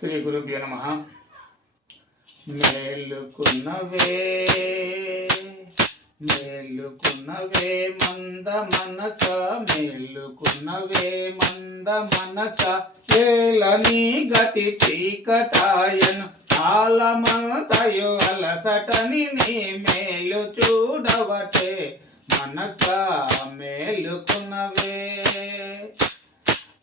శ్రీ గురుభ్యో నమ. మేలుకున్నవే మేలుకున్నవే మంద మనస మేలుకున్నవే మంద మనస. ఏలని గతి చీకటాయను ఆలమతయు అలసటని నీ మేలు చూడవటే. మనస మేలుకున్నవే.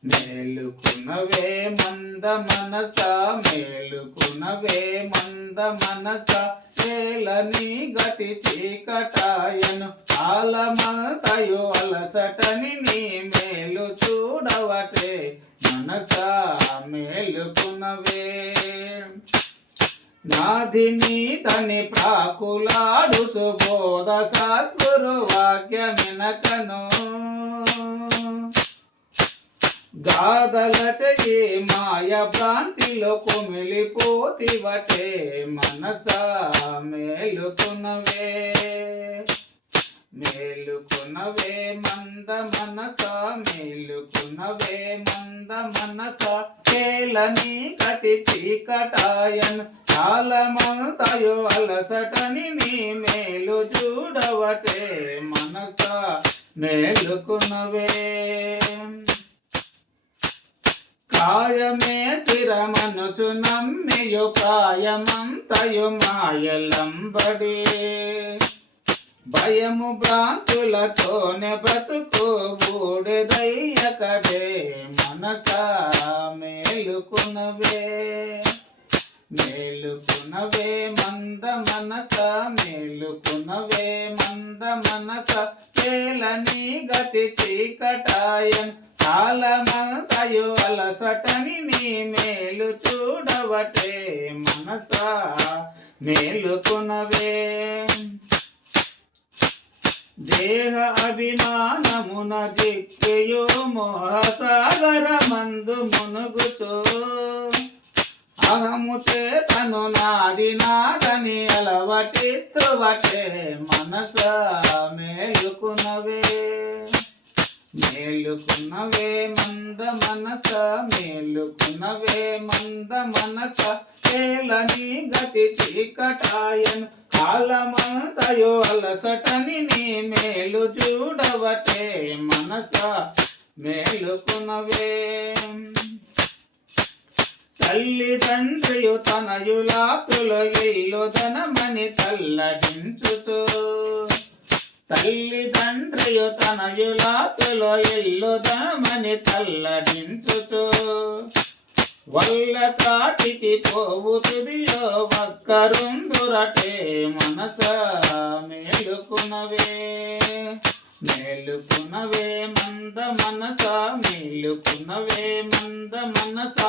మేలుకునవే మంద మనస మేలుకునవే మంద మనస. ఏలని గతి చీకటాయను ఆలమతయు అలసటని నీ మేలు చూడవటే. మనస మేలుకునవే నాదిని తని ప్రాకులాడు సుబోధ సద్గురు వాక్యమినకను. గాదల చెయ్యి మాయ భ్రాంతిలో కుమిలిపోతివటే మనస మేలుకునవే మేలుకునవే మంద మనస మేలుకునవే మంద మనస. కేలని కటి చీకటాయన్ కాలమంతయో అలసటని నీ మేలు చూడవటే మనస మేలుకునవే కాయమే తిరమనుచు నమ్మియు కాయమంతయు మాయలంబడి. భయము భ్రాంతులతోనే బ్రతుకు బూడిదయ్యకడే మనస మేలుకునవే. మేలుకునవే మంద మనస మేలుకునవే మంద మనస. కేలని గతి చీకటాయన్ కాలమంతయు అలసటని నీ మేలు చూడవటే మనస మేలుకునవే. దేహ అభిమానమున దిక్కియు మోహసాగర మందు మునుగుతో. అహము చేతను నాది నాదని అలవటిత్తువటే మనస మే మేలుకున్నవే మంద మనస మేలుకున్నవే మంద మనస. కేలని గతి చీకటాయను కాలమంతయో అలసటని నీ మేలు చూడవటే మనస. మేలుకునవే తల్లిదండ్రియు తనయులాకులు ఇల్లు ధనమని తల్లడించుతూ తల్లి తండ్రియు తనయులాకులు ఇల్లు తల్లడించుతూ వల్ల కాటికి పోవు తుదిలో ఒక్కరుందురటే మనస మేలుకునవే మేలుకునవే మంద మనస మేలుకునవే మంద మనస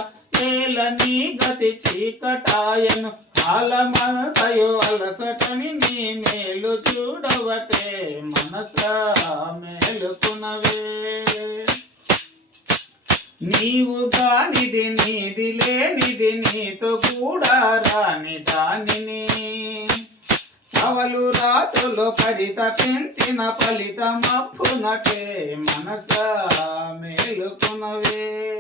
నీ గతి చీకటాయను ఆలమతయో అలసటని నీ మేలు చూడవటే మనస మేలుకునవే. నీవు కానిది నీది లేనిది నీతో కూడా రాని దానిని. అవలు రాతులు ఫలిత పెంచిన ఫలితమప్పునటే మనస మేలుకునవే.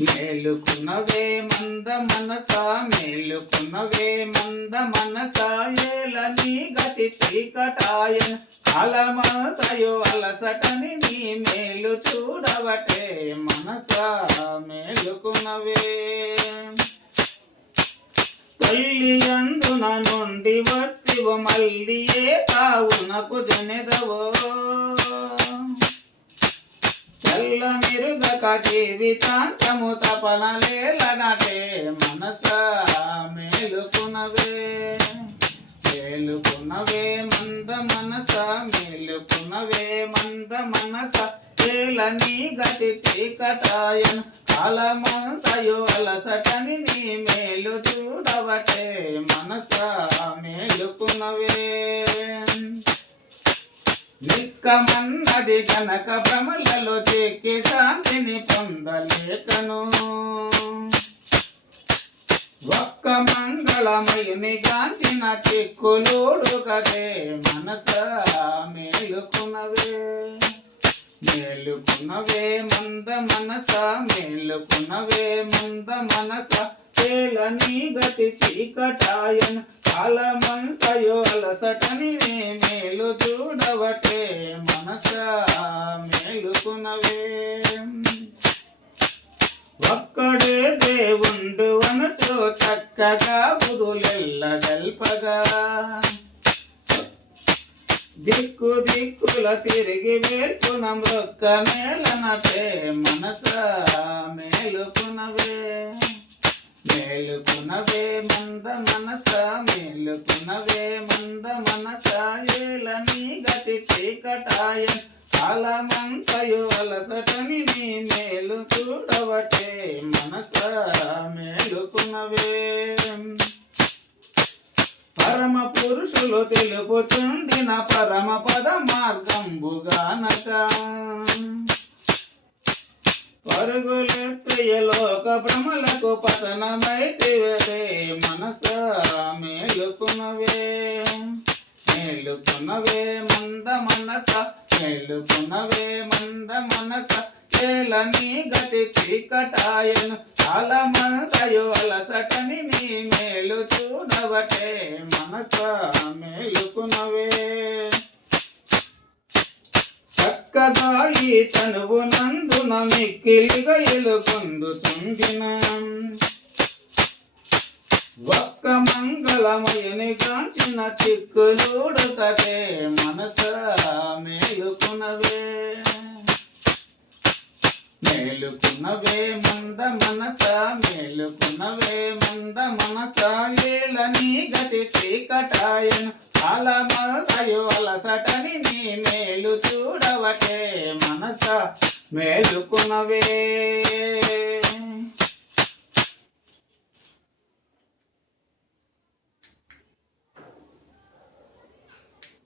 మేలుకునవే మంద మనస మేలుకున్నవే మంద మనస ఏలని గతి చీకటాయన్. అలమతయో అలసటని నీ మేలు చూడవటే మనస మేలుకున్నవే. తల్లి అందున నుండి వచ్చివ మళ్ళీ ఏ కావునకు జనెదవో. తెల్ల మెరుగక జీవితాంతము తపనలేలనటే మనస మేలుకునవే. మేలుకునవే మంద మనస మేలుకునవే మంద మనస. ఏలని గతి చీకటాయన కాలమంతయు అలసటని నీ మేలు చూడవటే మనస మేలుకునవే. నిక్కమన్నది కనక భ్రమలలో చెక్కి శాంతిని పొందలేకను. ఒక్క మంగళమయుని గాంచిన చిక్కులోడు కదే మనస మేలుకునవే మేలుకున్నవే మంద మనస మేలుకున్నవే మంద మనస. తేలని గతి చీకటాయన కాలమంతయో అలసటని నే మేలు చూడవటే మనస మేలుకునవే. ఒక్కడే దేవుండు అనుచో చక్కగా బుధులెల్లగల్పగా దిక్కు దిక్కుల తిరిగి వేల్పున మృక్క మేలనటే మనస మేలుకునవే. మేలుకునవే మంద మనస మేలుకునవే మంద మనస ఏలని గతి చీకటాయ. కాలమంతయు అలసటని నీ మేలు చూడవటే మనస మేలుకునవే పరమ పురుషులు తెలుపుచుండిన పరమ పద మార్గంబుగానక పరుగులెత్తయ లోక భ్రమలకు పతనమైతివే మనస మేలుకునవే మేలుకునవే మంద మనస మేలుకునవే మంద మనస. ఏలని గతి చీకటాయను కాలమంతయు అలసటని నీ మేలు చూడవటే మనస మేలుకునవే చక్కగా ఈ తనువు నందున మిక్కిలిగా ఎలుకొందుతుందిన ఒక్క మంగళమయుని కాంచిన చిక్కులుడుతటే మనస మేలుకునవే. మేలుకునవే మంద మనస మేలుకునవే మంద మనస. ఏలని గతి చీకటాయను అలమలసయు అలసటని నీ మేలు చూడవటే మనస. మేలుకున్నవే